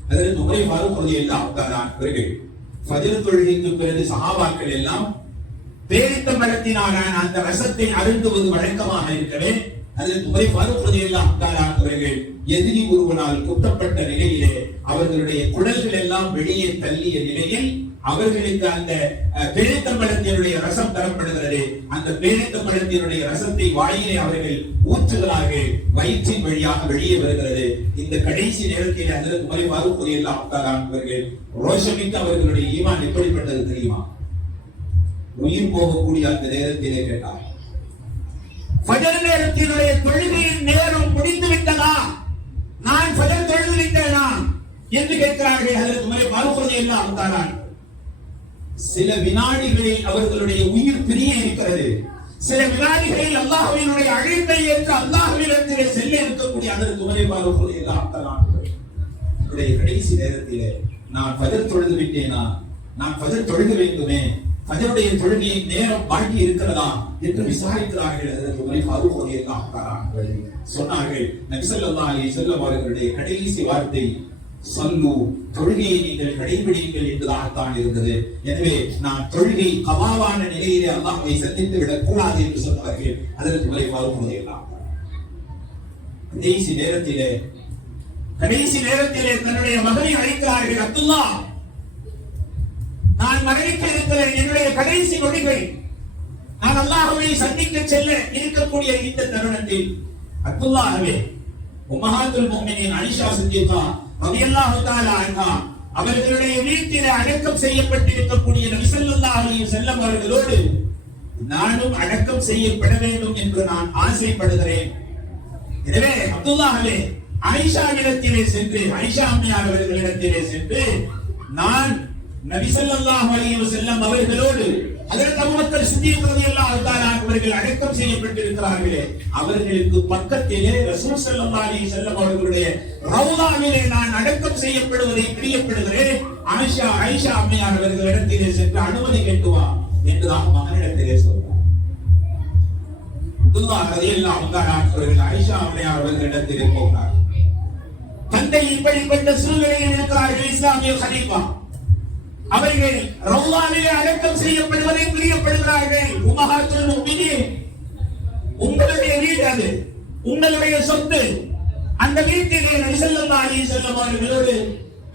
அதற்கு உமர் ஃபாரூக் ரலியல்லாஹு தஆலா அவர்கள் ஃபஜ்ர் தொழுகைக்கு பிறகு சஹாபாக்கள் எல்லாம் பேரித்த மரத்தினான அந்த ரசத்தை அருந்துவது வழக்கமாக இருக்கவே அதற்கு உமர் ஃபாரூக் ரலியல்லாஹு தஆலா அவர்கள் எதிரி ஒருவனால் குத்தப்பட்ட நிலையிலே அவர்களுடைய குடல்கள் எல்லாம் வெளியே தள்ளிய நிலையில் அவர்களுக்கு அந்த பேரித்தம்பழத்தினுடைய ரசம் தரப்படுகிறது. அந்த பேரித்தம்பழத்தினுடைய ரசத்தை வாயிலே அவர்கள் ஊற்றுகிறார்கள், வயிற்றின் வழியாக வெளியே வருகிறது. இந்த கடைசி நேரத்தில் அதற்கு உமர் ஃபாரூக் ரலியல்லாஹு தஆலா அவர்கள் ரோஷமிக்க அவர்களுடைய ஈமான் எப்படிப்பட்டது தெரியுமா? உயிர் போகக்கூடிய அந்த நேரத்திலே கேட்டார், ஃபஜர் நேரத்தினுடைய தொழுகையின் நேரம் முடிந்து விட்டதா, நான் ஃபஜர் தொழுது விட்டேனா என்று கேட்கிறார்கள். ஹஜ்ரத் உமர் ஃபாரூக் ரலியல்லாஹு தஆலா சில வினாடிகளில் அவர்களுடைய உயிர் பிரிய இருக்கிறது. சில வினாடிகளில் அல்லாஹ்வினுடைய அழைப்பை ஏற்று அல்லாஹ்விடத்திலே செல்ல இருக்கக்கூடிய ஹஜ்ரத் உமர் ஃபாரூக் ரலியல்லாஹு தஆலா கடைசி நேரத்திலே நான் ஃபஜர் தொழுது விட்டேனா, நான் ஃபஜர் தொழுக வேண்டுமே, ஃபஜருடைய தொழுகையின் நேரம் பாக்கி இருக்கிறதா என்று விசாரிக்கிறார்கள். ஹஜ்ரத் உமர் ஃபாரூக் ரலியல்லாஹு தஆலா சொன்னார்கள், நபி ஸல்லல்லாஹு அலைஹி வஸல்லம் அவர்களுடைய கடைசி வார்த்தை சல்லு, தொழுகையை நீங்கள் கடைபிடிங்கள் என்பதாகத்தான் இருந்தது. எனவே நான் தொழுகை கவாவான நிலையிலே அல்லாஹ்வை சந்தித்து விடக் கூடாது என்று சொன்னார்கள். ஹஜ்ரத் உமர் ஃபாரூக் ரலியல்லாஹு தஆலா கடைசி நேரத்திலே தன்னுடைய மகனை அழைக்கிறார்கள். அப்துல்லா, நான் மரணிக்க இருக்கிறேன், என்னுடைய கடைசி நொடிகள், நான் அல்லாஹ்வை சந்திக்க செல்ல இருக்கக்கூடிய இந்த தருணத்தில் அப்துல்லாஹ்வே, உம்மஹாத்துல் முஃமினீன் ஆயிஷா சித்திகா ரலியல்லாஹு தஆலா அன்ஹா அவர்களுடைய வீட்டிலே அடக்கம் செய்யப்பட்டிருக்கக்கூடிய நபி ஸல்லல்லாஹு அலைஹி வஸல்லம் அவர்களோடு நானும் அடக்கம் செய்யப்பட வேண்டும் என்று நான் ஆசைப்படுகிறேன். எனவே அப்துல்லாஹ்வே, ஆயிஷாவிடத்திலே சென்று, ஆயிஷா அம்மையார் அவர்களிடத்திலே சென்று, நான் நபி ஸல்லல்லாஹு அலைஹி வஸல்லம் அவர்களோடு ஹஜ்ரத் அபூபக்கர் சித்திக் ரலியல்லாஹு தஆலா அவர்கள் அடக்கம் செய்யப்பட்டிருக்கிறார்களே, அவர்களுக்கு பக்கத்திலே ரசூல் ஸல்லல்லாஹு அலைஹி வஸல்லம் அவர்களுடைய ரவுதாவிலே நான் அடக்கம் செய்யப்படுவதை பிரியப்படுகிறேன். ஆயிஷா அம்மையார் அவர்களிடத்திலே சென்று அனுமதி கேட்டு வா என்று தான் மகனிடத்திலே சொல்றார். அப்துல்லாஹ் ரலியல்லாஹு தஆலா அவர்கள் ஆயிஷா அம்மையார் அவர்களிடத்திலே போகிறார். தந்தை இப்படிப்பட்ட சூழ்நிலையில் இருக்கிறார்கள், இஸ்லாமிய கலீஃபா அவர்கள் ரவுதாவிலே அடக்கம் செய்யப்படுவதை பிரியப்படுகிறார்கள். உம்மஹாத்துல் முஃமினீன், உங்களுடைய வீடு அது, உங்களுடைய சொத்து, அந்த வீட்டிலே நபி ஸல்லல்லாஹு அலைஹி வஸல்லம் அவர்களோடு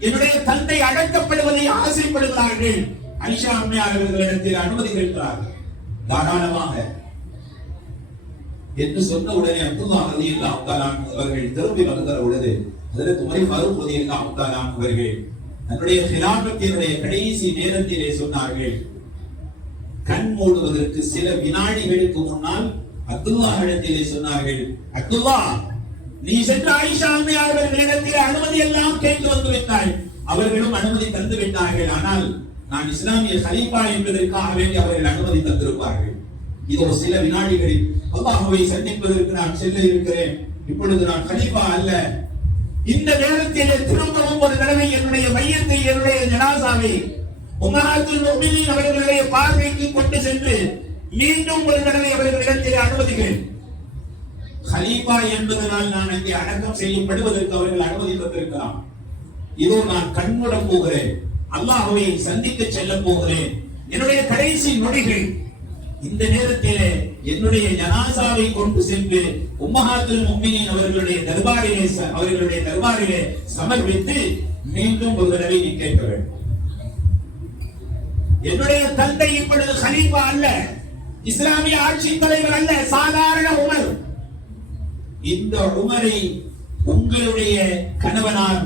என்னுடைய தந்தை அடக்கப்படுவதை ஆசைப்படுகிறார்கள். ஆயிஷா அம்மையார் அவர்களிடத்தில் அனுமதி கேட்கிறார்கள். தாராளமாக என்று சொன்ன உடனே அப்துல்லாஹ் ரலியல்லாஹு தஆலா அவர்கள் திரும்பி வருகிற பொழுது ஹஜ்ரத் உமர் ஃபாரூக் ரலியல்லாஹு தஆலா அவர்கள் தன்னுடைய ஹிலாஃபத்தினுடைய கடைசி நேரத்திலே சொன்னார்கள், கண் மூடுவதற்கு சில வினாடிகளுக்கு முன்னால் அப்துல்லாஹ்விடத்திலே சொன்னார்கள், அப்துல்லா, நீ சென்று ஆயிஷா அம்மையார் அவர்களிடத்திலே அனுமதி எல்லாம் கேட்டு வந்து விட்டாய். அவர்களும் அனுமதி தந்து விட்டார்கள். ஆனால் நான் இஸ்லாமிய கலீஃபா என்பதற்காக வேண்டி அவர்கள் அனுமதி தந்திருப்பார்கள். இதோ சில வினாடிகளில் அல்லாஹ்வை சந்திப்பதற்கு நான் செல்ல இருக்கிறேன். இப்பொழுது நான் கலீஃபா அல்ல. இந்த நேரத்திலே திரும்பவும் ஒரு தடவை என்னுடைய மையத்தை, என்னுடைய ஜனாசாவை உம்மஹாத்துல் முஃமினீன் அவர்களுடைய பார்வைக்கு கொண்டு சென்று மீண்டும் ஒரு தடவை அவர்களிடத்திலே அனுமதிகள். கலீஃபா என்பதனால் நான் அங்கே அடக்கம் செய்யப்படுவதற்கு அவர்கள் அனுமதி தந்திருக்கலாம். இதோ நான் கண்மூட போகிறேன், அல்லாஹ்வை சந்திக்க செல்ல போகிறேன், என்னுடைய கடைசி நொடிகள். இந்த நேரத்திலே என்னுடைய ஜனாசாவை கொண்டு சென்று உம்மஹாத்துல் முஃமினீன் அவர்களுடைய தர்பாரிலே சமர்ப்பித்து மீண்டும் ஒரு தடவை நீ கேட்க வேண்டும். என்னுடைய தந்தை இப்பொழுது கலீஃபா அல்ல, இஸ்லாமிய ஆட்சி தலைவர் அல்ல, சாதாரண உமர். இந்த உமரை உங்களுடைய கணவனார்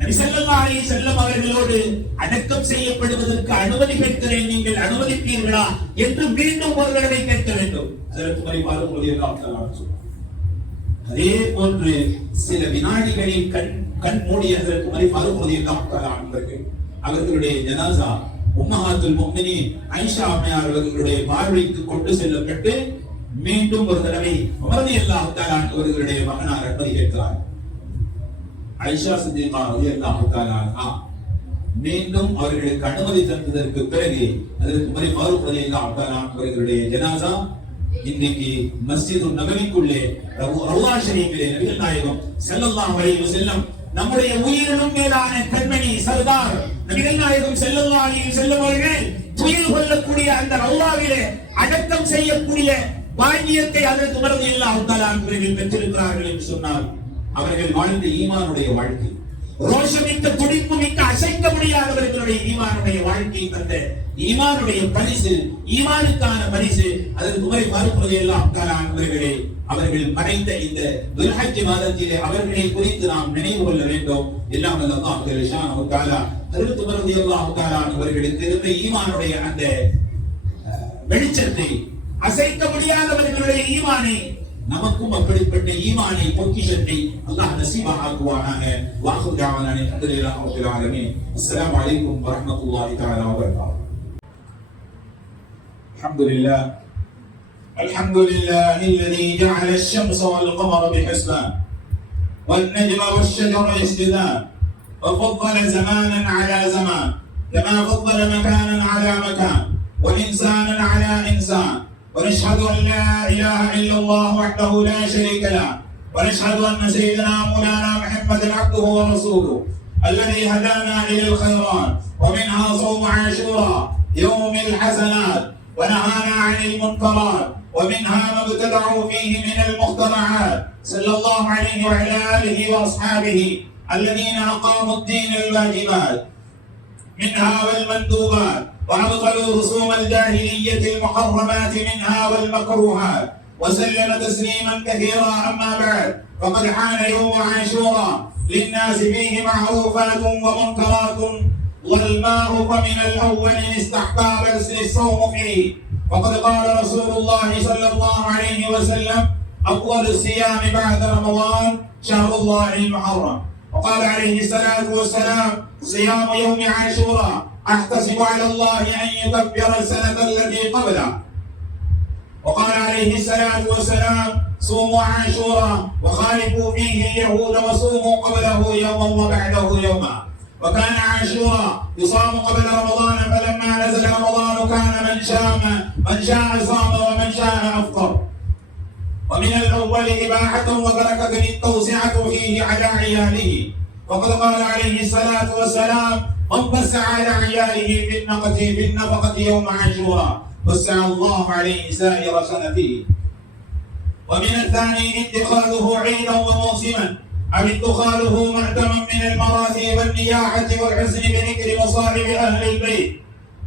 நபி ஸல்லல்லாஹு அலைஹி வஸல்லம் அவர்களோடு அடக்கம் செய்யப்படுவதற்கு அனுமதி கேட்கிறேன், நீங்கள் அனுமதிப்பீர்களா என்று மீண்டும் ஒரு தடவை கேட்க வேண்டும். ஹஜ்ரத் உமர் ஃபாரூக் ரலியல்லாஹு தஆலா அதே போன்று சில வினாடிகளில் கண் மூடிய ஹஜ்ரத் உமர் ஃபாரூக் ரலியல்லாஹு தஆலா அவர்களுடைய ஜனாசா உம்மஹாத்துல் முஃமினீன் ஆயிஷா அம்மையார் அவர்களுடைய பார்வைக்கு கொண்டு செல்லப்பட்டு மீண்டும் ஒரு தடவை உமர் ரலியல்லாஹு தஆலா அவர்களுடைய மகனார் அனுமதி கேட்கிறார். ஆயிஷா சித்திகா ரலியல்லாஹு தஆலா அன்ஹா மீண்டும் அவர்களுக்கு அனுமதி தந்ததற்கு பிறகு ஹஜ்ரத் உமர் ஃபாரூக் ரலியல்லாஹு தஆலா அவர்களுடைய ஜனாசா இன்னைக்கு மஸ்ஜிது நபவிக்குள்ளே ரவுதா ஷரீஃபிலே நபிகள் நாயகம் ஸல்லல்லாஹு அலைஹி வஸல்லம் நம்முடைய உயிரினும் மேலான கண்மணி சர்தார் நபிகள் நாயகம் ஸல்லல்லாஹு அலைஹி வஸல்லம் அவர்கள் துயில் கொள்ளக்கூடிய அந்த ரவுதாவிலே அடக்கம் செய்யக்கூடிய பாக்கியத்தை ஹஜ்ரத் உமர் ரலியல்லாஹு தஆலா அவர்கள் பெற்றிருக்கிறார்கள் என்று சொன்னால் அவர்கள் வாழ்ந்த ஈமானுடைய வாழ்க்கை, ரோஷமிக்க துடிப்பு மிக்க அசைக்க முடியாதவர்களுடைய ஈமானுடைய வாழ்க்கை தந்த ஈமானுடைய பரிசு, ஈமானுக்கான பரிசு அதற்கு உமர் ஃபாரூக் ரலியல்லாஹு தஆலா அவர்களே அவர்கள் மறைந்த இந்த துல்ஹஜ் மாதத்திலே அவர்களை குறித்து நாம் நினைவு கொள்ள வேண்டும். எல்லாம் வல்ல அல்லாஹ் ஜல்லஷானஹு தஆலா ஹஜ்ரத் உமர் ரலியல்லாஹு தஆலா அவர்களுக்கு இருந்த ஈமானுடைய அந்த வெளிச்சத்தை, அசைக்க முடியாதவர்களுடைய ஈமானை, நமக்கும் அப்படிப்பட்ட ஈமானை, பொக்கிஷத்தை அல்லாஹ் நசீபாக ஆக்குவானாக. வாஹு தஅவானா அல்ஹம்துலில்லாஹி ரப்பில் ஆலமீன். அஸ்ஸலாமு அலைக்கும் வரஹ்மத்துல்லாஹி தஆலா வபரகாத்துஹு. அல்ஹம்துலில்லாஹ் الحمد لله الذي جعل الشمس والقمر بحسبان والنجم والشجر يسجدان وفضل زمانا على زمان كما فضل مكانا على مكان وإنسانا على إنسان. ونشهد أن لا إله إلا الله وحده لا شريك له ونشهد أن سيدنا مولانا محمد عبده ورسوله الذي هدانا إلى الخيرات ومنها صوم عاشوراء يوم الحسنات ونهانا عن المنكرات ومنها ما ابتدعوا فيه من المخترعات. صلى الله عليه وعلى آله وأصحابه الذين أقاموا الدين الواجبات منها والمندوبات وأبطلوا رسوم الجاهلية المحرمات منها والمكروهات وسلم تسليما كثيرا. أما بعد، فقد حان يوم عاشوراء للناس فيه معروفات ومنكرات والماء فمن الأول استحباب الصوم فيه. وقد قال رسول الله صلى الله عليه وسلم: أفضل الصيام بعد رمضان شهر الله المحرم. وقال عليه الصلاة والسلام: صيام يوم عاشوراء أحتسب على الله أن يكفر السنة التي قبله. وقال عليه الصلاة والسلام: صوموا عاشوراء وخالفوا فيه اليهود وصوموا قبله يوما وبعده يوما. وكان عاشوراء يصام قبل رمضان، فلما نزل رمضان كان من شاء صام ومن شاء أفطر. ومن الأول إباحة وبركة التوسعة فيه على عياله. وقد قال عليه الصلاة والسلام: من وسع على عياله في النفقة يوم عاشوراء وسع الله عليه سائر سنته. ومن الثاني اتخاذه عيدا وموسما أو اتخاذه معتما من المراثي والنياحة والحزن بذكر مصائب أهل البيت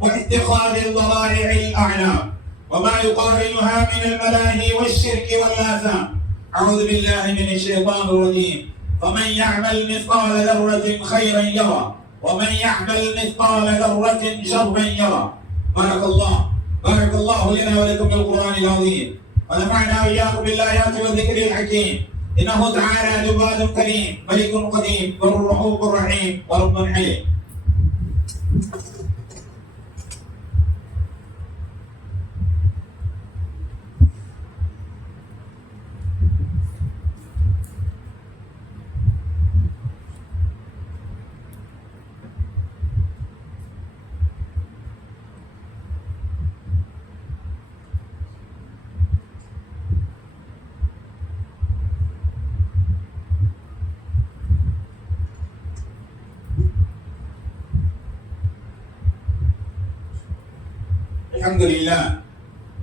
واتخاذ الضرائع الأعناق وما يقارنها من الملاهي والشرك والآثام. أعوذ بالله من الشيطان الرجيم. فمن يعمل مثقال ذرة خيرا يرى ومن يعمل مثقال ذرة شرا يرى. بارك الله لنا ولكم بالقرآن العظيم ونفعنا وإياكم بالآيات والذكر الحكيم. إنه تعالى جواد كريم ملك قديم والرحوم الرحيم ورب حليم.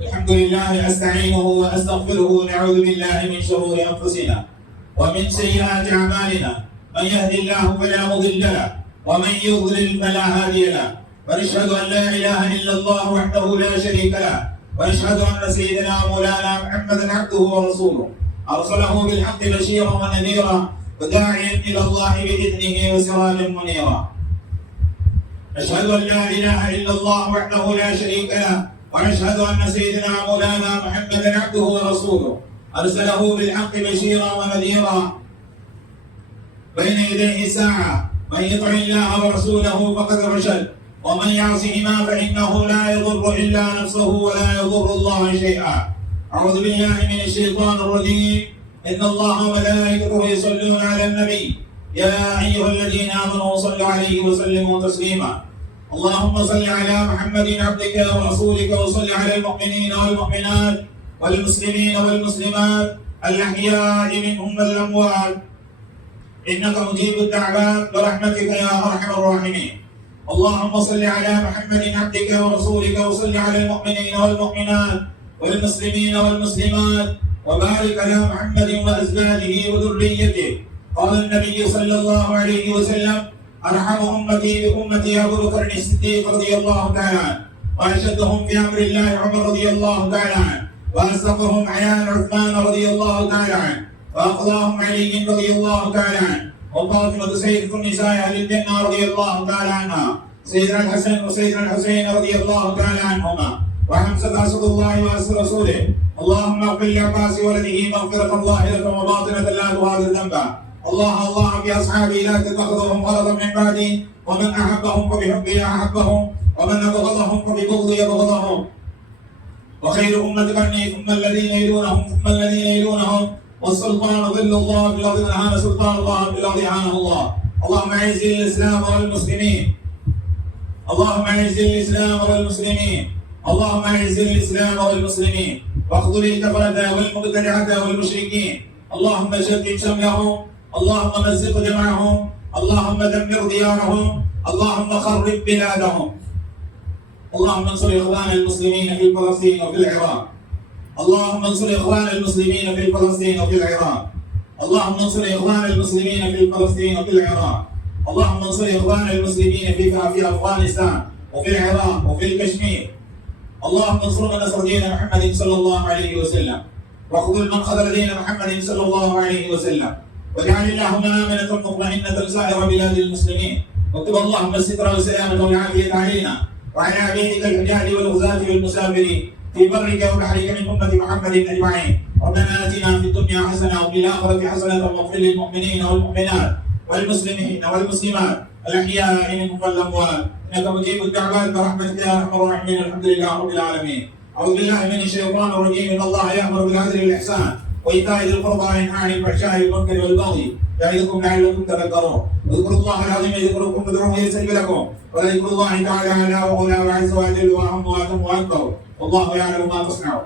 الحمد لله أستعينه وأستغفره ونعوذ بالله من شرور أنفسنا ومن سيئات أعمالنا. من يهدي الله فلا مضل له ومن يضلل فلا هادي له. ونشهد أن لا إله إلا الله وحده لا شريك له ونشهد أن سيدنا مولانا محمدا عبده ورسوله أرسله بالحق بشيرا ونذيرا وداعيا إلى الله بإذنه وسراجا منيرا. نشهد أن لا إله إلا الله وحده لا شريك له ونشهد أن سيدنا مولانا محمدا عبده ورسوله أرسله بالحق بشيرا ونذيرا بين يديه الساعة. من يطع الله ورسوله فقد رشد ومن يعصهما فإنه لا يضر إلا نفسه ولا يضر الله شيئا. أعوذ بالله من الشيطان الرجيم. إن الله وملائكته يصلون على النبي يا أيها الذين آمنوا صلوا عليه وسلموا تسليما. اللهم صل على محمد عبدك ورسولك وصل على المؤمنين والمؤمنات والمسلمين والمسلمات الأحياء منهم والأموات إنك مجيب الدعوات برحمتك يا أرحم الراحمين. اللهم صل على محمد عبدك ورسولك وصل على المؤمنين والمؤمنات والمسلمين والمسلمات وبارك على محمد وأزواجه وذريته. قال النبي صلى الله عليه وسلم: أرحم أمتي بأمتي أبو بكر الصديق رضي الله تعالى عنه وأشدهم في أمر الله عمر رضي الله تعالى عنه وأصدقهم عيان عثمان رضي الله تعالى عنه وأقضاهم علي رضي الله تعالى عنه وفاطمة سيدة النساء أهل الجنة رضي الله تعالى عنها. سيدنا الحسن وسيدنا الحسين رضي الله تعالى عنهما وحمزة أسد الله وأسد رسوله. اللهم اغفر لعباس ولده مغفرة ظاهرة وباطنة لا تغادر ذنبا. الله في أصحابي لا تتخذهم غرضا من بعدي، ومن أحبهم فبحبي أحبهم، ومن أبغضهم فببغضي أبغضهم. وخير أمة قرني ثم الذين يلونهم ثم الذين يلونهم، والسلطان ظل الله في الأرض من هان سلطان الله في الأرض هانه الله. اللهم أعز الإسلام والمسلمين. اللهم أعز الإسلام والمسلمين. اللهم أعز الإسلام والمسلمين، واخذل الكفرة والمبتدعة والمشركين. اللهم شتت شملهم، اللهم مزق جمعهم، اللهم دمر ديارهم، اللهم خرب بلادهم. اللهم انصر إخوان المسلمين في فلسطين وفي العراق. اللهم انصر إخوان المسلمين في فلسطين وفي العراق. اللهم انصر إخوان المسلمين في فلسطين وفي العراق. اللهم انصر إخوان المسلمين في أفغانستان وفي العراق وفي الكشمير. اللهم انصر من نصر دين محمد صلى الله عليه وسلم، واخذل من خذل دين محمد صلى الله عليه وسلم، واجعل اللهم آمنة مطمئنة سائر بلاد المسلمين. واكتب اللهم الستر والسلامة والعافية علينا وعلى عبيدك الحجاج والغزاة والمسافرين في برك وبحرك من أمة محمد أجمعين. ربنا آتنا في الدنيا حسنة وفي الآخرة حسنة واغفر للمؤمنين والمؤمنات والمسلمين والمسلمات الأحياء منهم والأموات، إنك مجيب الدعوات برحمتك يا أرحم الراحمين. الحمد لله رب العالمين. أعوذ بالله من الشيطان الرجيم. إن الله يأمر بالعدل والإحسان وإيتاء ذي القربى وينهى عن الفحشاء والمنكر والبغي يعظكم لعلكم تذكرون. اذكروا الله العظيم يذكركم وادعوه يستجب لكم، ولذكر الله تعالى أعلى وأولى وعز وجل وأعم وأتم وأكبر، والله يعلم ما تصنعون.